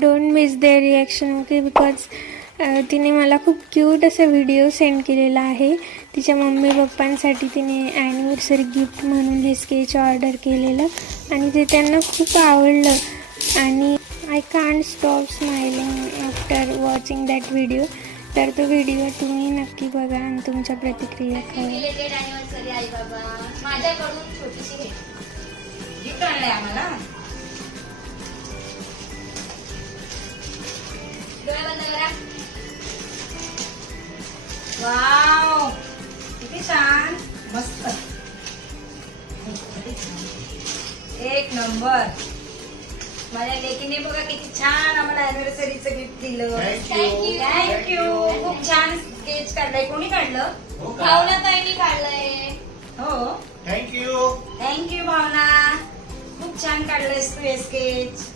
Don't miss their reaction okay, because तिने मला खूप क्यूट असा व्हिडिओ सेंड केलेला आहे. तिच्या मम्मी पप्पांसाठी तिने ॲनिव्हर्सरी गिफ्ट म्हणून हे स्केच ऑर्डर केलेलं आणि ते त्यांना खूप आवडलं. आणि I can't stop smiling after watching that video. तर तो व्हिडिओ तुम्ही नक्की बघा आणि तुमच्या प्रतिक्रिया कळवा. ॲनिव्हर्सरी आई बाबा माझ्याकडून छोटीशी गिफ्ट आणलंय आम्हाला. डोळे बंद करा. वाव किती छान मस्त एक नंबर. माझ्या लेकीने बघा किती छान आम्हाला अॅनिव्हर्सरीचं गिफ्ट दिलं. थँक्यू. खूप छान स्केच काढलाय. कोणी काढलं? भावना ताईंनी काढलंय. हो थँक्यू भावना. खूप छान काढलंयस तू हे स्केच.